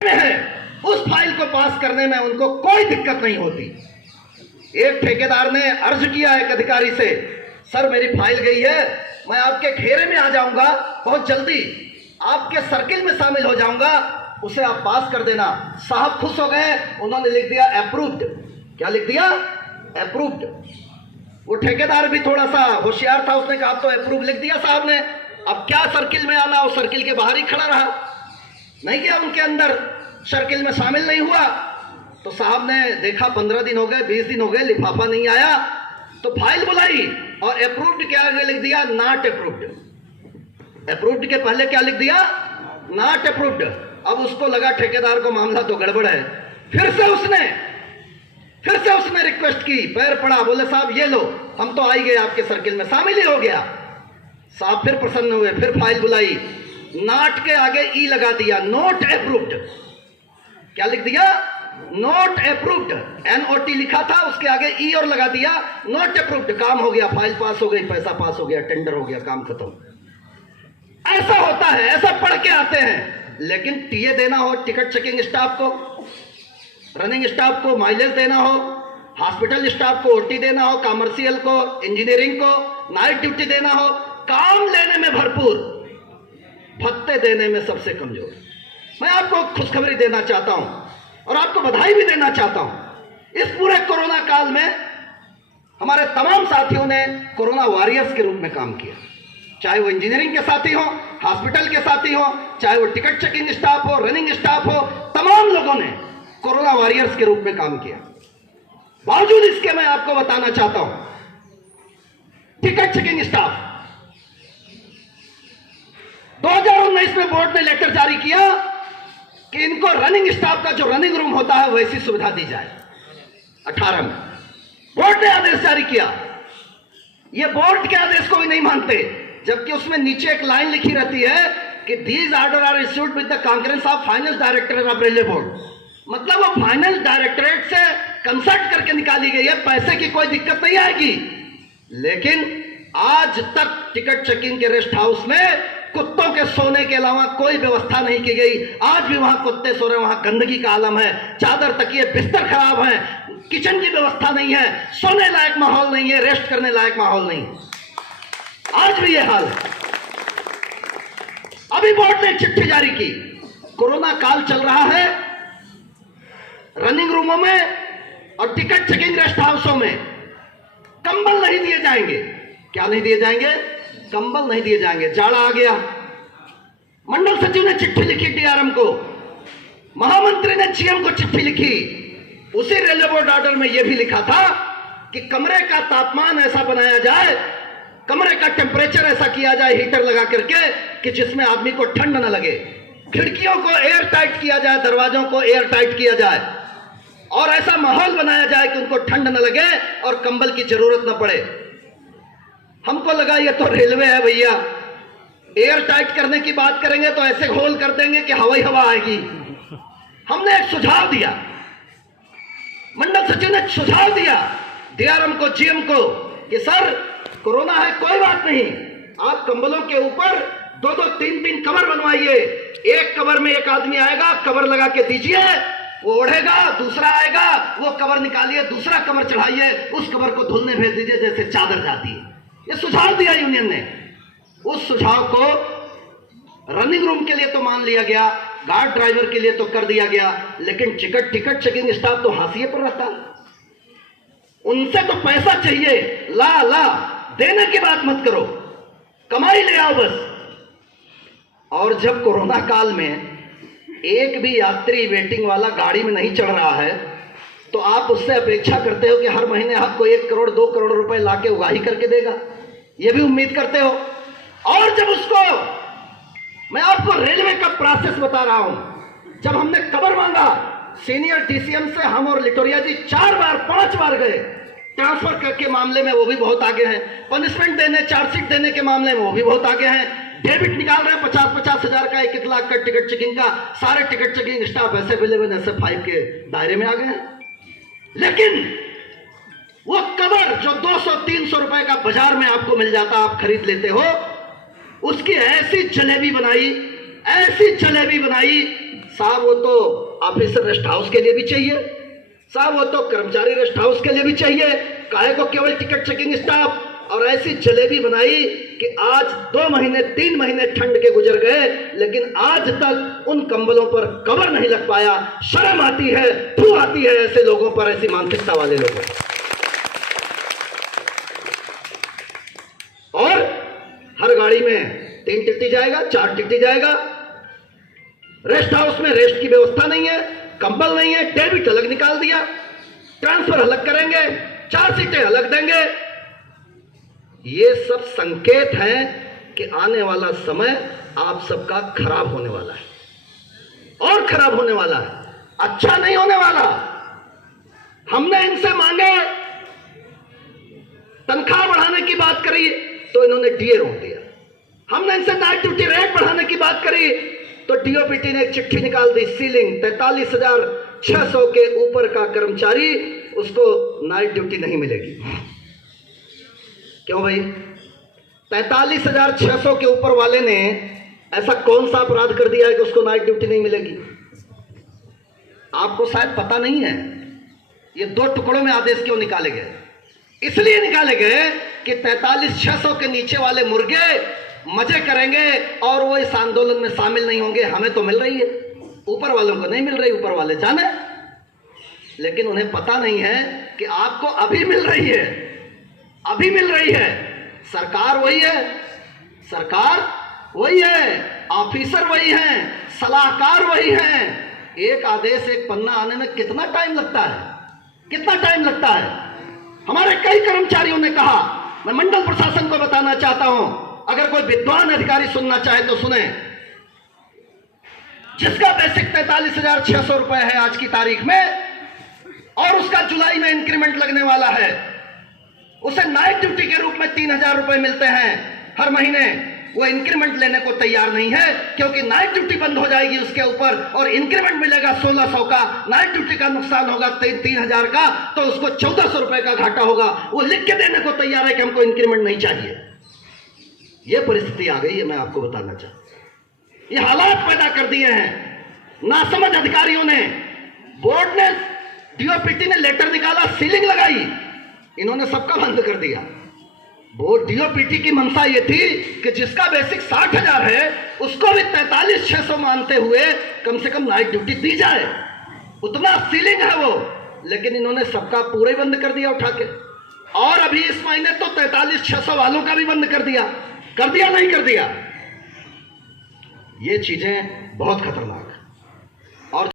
में है, उस फाइल को पास करने में उनको कोई दिक्कत नहीं होती। एक ठेकेदार ने अर्ज किया एक अधिकारी से, सर मेरी फाइल गई है, मैं आपके घेरे में आ जाऊंगा, बहुत जल्दी आपके सर्किल में शामिल हो जाऊंगा, उसे आप पास कर देना। साहब खुश हो गए, उन्होंने लिख दिया अप्रूव्ड। क्या लिख दिया? अप्रूव्ड। वो ठेकेदार भी थोड़ा सा होशियार था, उसने कहा तो अप्रूव लिख दिया साहब ने, अब क्या सर्किल में आना, वो सर्किल के बाहर ही खड़ा रहा, नहीं गया उनके अंदर, सर्किल में शामिल नहीं हुआ। तो साहब ने देखा 15 दिन हो गए, 20 दिन हो गए, लिफाफा नहीं आया, तो फाइल बुलाई और अप्रूव्ड के आगे लिख दिया नॉट अप्रूव्ड। अप्रूव्ड के पहले क्या लिख दिया? Not approved. अब उसको लगा ठेकेदार को मामला तो गड़बड़ है, फिर से उसने रिक्वेस्ट की, पैर पड़ा, बोले साहब ये लो, हम तो आ ही गए आपके सर्किल में, शामिल ही हो गया। साहब फिर प्रसन्न हुए, फिर फाइल बुलाई, नॉट के आगे ई लगा दिया, नोट अप्रूव्ड। क्या लिख दिया? Note approved. NOT लिखा था, उसके आगे ई और लगा दिया, नोट अप्रूव्ड। काम हो गया, फाइल पास हो गई, पैसा पास हो गया, टेंडर हो गया, काम खत्म। ऐसा होता है, ऐसा पढ़ के आते हैं। लेकिन टीए देना हो टिकट चेकिंग स्टाफ को, रनिंग स्टाफ को माइलेज देना हो, हॉस्पिटल स्टाफ को OT देना हो, कमर्शियल को, इंजीनियरिंग को नाइट ड्यूटी देना हो, काम लेने में भरपूर, भत्ते देने में सबसे कमजोर। मैं आपको खुशखबरी देना चाहता हूं और आपको बधाई भी देना चाहता हूं। इस पूरे कोरोना काल में हमारे तमाम साथियों ने कोरोना वॉरियर्स के रूप में काम किया, चाहे वो इंजीनियरिंग के साथी हो, हॉस्पिटल के साथी हो, चाहे वो टिकट चेकिंग स्टाफ हो, रनिंग स्टाफ हो, तमाम लोगों ने कोरोना वॉरियर्स के रूप में काम किया। बावजूद इसके मैं आपको बताना चाहता हूं, टिकट चेकिंग स्टाफ 2019 में बोर्ड ने लेटर जारी किया कि इनको रनिंग स्टाफ का जो रनिंग रूम होता है वैसी सुविधा दी जाए। 18 में बोर्ड ने आदेश जारी किया। ये बोर्ड के आदेश को भी नहीं मानते, जबकि उसमें नीचे एक लाइन लिखी रहती है कि these order are issued with the concurrence of finance directorate of railway board. मतलब वो फाइनेंस डायरेक्टरेट से कंसल्ट करके निकाली गई है, पैसे की कोई दिक्कत नहीं आएगी। लेकिन आज तक टिकट चेकिंग के रेस्ट हाउस में कुत्तों के सोने के अलावा कोई व्यवस्था नहीं की गई। आज भी वहां कुत्ते सो रहे हैं, वहां गंदगी का आलम है, चादर तकिए बिस्तर खराब है, किचन की व्यवस्था नहीं है, सोने लायक माहौल नहीं है, रेस्ट करने लायक माहौल नहीं है। आज भी यह हाल है। अभी बोर्ड ने चिट्ठी जारी की, कोरोना काल चल रहा है, रनिंग रूमों में और टिकट चेकिंग रेस्ट हाउसों में कंबल नहीं दिए जाएंगे। क्या नहीं दिए जाएंगे? कंबल नहीं दिए जाएंगे। जाड़ा आ गया, मंडल सचिव ने चिट्ठी लिखी DRM को, महामंत्री ने GM को चिट्ठी लिखी। उसी रेलवे बोर्ड ऑर्डर में यह भी लिखा था कि कमरे का तापमान ऐसा बनाया जाए, कमरे का टेम्परेचर ऐसा किया जाए हीटर लगा करके कि जिसमें आदमी को ठंड न लगे, खिड़कियों को एयर टाइट किया जाए, दरवाजों को एयर टाइट किया जाए और ऐसा माहौल बनाया जाए कि उनको ठंड न लगे और कंबल की जरूरत न पड़े। हमको लगा ये तो रेलवे है भैया, एयर टाइट करने की बात करेंगे तो ऐसे होल कर देंगे कि हवाई हवा आएगी। हमने एक सुझाव दिया, मंडल सचिव ने सुझाव दिया DRM को, GM को कि सर कोरोना है, कोई बात नहीं, आप कंबलों के ऊपर 2-2, 3-3 कवर बनवाइए। एक कवर में एक आदमी आएगा, कवर लगा के दीजिए, वो ओढ़ेगा, दूसरा आएगा, वो कवर निकालिए, दूसरा कवर चढ़ाइए, उस कवर को धुलने भेज दीजिए जैसे चादर जाती है। ये सुझाव दिया यूनियन ने। उस सुझाव को रनिंग रूम के लिए तो मान लिया गया, गार्ड ड्राइवर के लिए तो कर दिया गया, लेकिन टिकट चेकिंग स्टाफ तो हाशिए पर रहता, उनसे तो पैसा चाहिए, ला देने की बात मत करो, कमाई ले आओ बस। और जब कोरोना काल में एक भी यात्री वेटिंग वाला गाड़ी में नहीं चढ़ रहा है तो आप उससे अपेक्षा करते हो कि हर महीने आपको 1 करोड़ 2 करोड़ रुपए लाके उगाही करके देगा, यह भी उम्मीद करते हो। और जब उसको, मैं आपको रेलवे का प्रोसेस बता रहा हूं, जब हमने कवर मांगा सीनियर DCM से, हम और लिटोरिया जी 4 बार 5 बार गए, ट्रांसफर करके मामले में वो भी बहुत आगे हैं, पनिशमेंट देने, चार्जशीट देने के मामले में वो भी बहुत आगे हैं, डेबिट निकाल रहे हैं 50-50 हजार का, 1-1 लाख का टिकट चेकिंग का। सारे टिकट चेकिंग स्टाफ ऐसे SF5 के दायरे में आ गए हैं। लेकिन वो कवर जो 200-300 रुपए का बाजार में आपको मिल जाता, आप खरीद लेते हो, उसकी ऐसी जलेबी बनाई, साहब वो तो ऑफिसर रेस्ट हाउस के लिए भी चाहिए, साहब वो तो कर्मचारी रेस्ट हाउस के लिए भी चाहिए, काहे को केवल टिकट चेकिंग स्टाफ। और ऐसी जलेबी बनाई कि आज 2 महीने 3 महीने ठंड के गुजर गए, लेकिन आज तक उन कंबलों पर कवर नहीं लग पाया। शर्म आती है, थू आती है ऐसे लोगों पर, ऐसी मानसिकता वाले लोगों पर। और हर गाड़ी में 3 टिकटी जाएगा, 4 टिकटी जाएगा। रेस्ट हाउस में रेस्ट की व्यवस्था नहीं है, कंबल नहीं है, डेबिट अलग निकाल दिया, ट्रांसफर अलग करेंगे, 4 सीटें अलग देंगे। ये सब संकेत है कि आने वाला समय आप सबका खराब होने वाला है और खराब होने वाला है, अच्छा नहीं होने वाला। हमने इनसे मांगे तनख्वाह बढ़ाने की बात करी तो इन्होंने डीए रोक दिया। हमने इनसे नाइट ड्यूटी रेट बढ़ाने की बात करी तो डीओपीटी ने एक चिट्ठी निकाल दी, सीलिंग 43,600 के ऊपर का कर्मचारी उसको नाइट ड्यूटी नहीं मिलेगी। क्यों भाई? 43,600 के ऊपर वाले ने ऐसा कौन सा अपराध कर दिया है कि उसको नाइट ड्यूटी नहीं मिलेगी? आपको शायद पता नहीं है ये 2 टुकड़ों में आदेश क्यों निकाले गए। इसलिए निकाले गए कि 43,600 के नीचे वाले मुर्गे मजे करेंगे और वो इस आंदोलन में शामिल नहीं होंगे। हमें तो मिल रही है, ऊपर वालों को नहीं मिल रही, ऊपर वाले जाने। लेकिन उन्हें पता नहीं है कि आपको अभी मिल रही है, अभी मिल रही है। सरकार वही है, सरकार वही है, ऑफिसर वही है, सलाहकार वही है। एक आदेश, एक पन्ना आने में कितना टाइम लगता है, कितना टाइम लगता है। हमारे कई कर्मचारियों ने कहा, मैं मंडल प्रशासन को बताना चाहता हूं, अगर कोई विद्वान अधिकारी सुनना चाहे तो सुने, जिसका बेसिक 43,600 रुपए है आज की तारीख में और उसका जुलाई में इंक्रीमेंट लगने वाला है, उसे नाइट ड्यूटी के रूप में 3,000 रुपए मिलते हैं हर महीने। वो इंक्रीमेंट लेने को तैयार नहीं है क्योंकि नाइट ड्यूटी बंद हो जाएगी उसके ऊपर और इंक्रीमेंट मिलेगा 1,600 का। नाइट ड्यूटी का नुकसान होगा 3,000 का, तो उसको 1,400 रुपए का घाटा होगा। वो लिख के देने को तैयार है कि हमको इंक्रीमेंट नहीं चाहिए। ये परिस्थिति आ गई है, मैं आपको बताना चाहता हूं। ये हालात पैदा कर दिए हैं नासमझ अधिकारियों ने। बोर्ड ने, डीओपीटी ने लेटर निकाला, सीलिंग लगाई, इन्होंने सबका बंद कर दिया। बोर्ड डीओपीटी की मंशा ये थी कि जिसका बेसिक 60,000 है उसको भी 43,600 मानते हुए कम से कम नाइट ड्यूटी दी जाए, उतना सीलिंग है वो। लेकिन इन्होंने सबका पूरे बंद कर दिया उठा के। और अभी इस महीने तो 43,600 वालों का भी बंद कर दिया। नहीं कर दिया। ये चीजें बहुत खतरनाक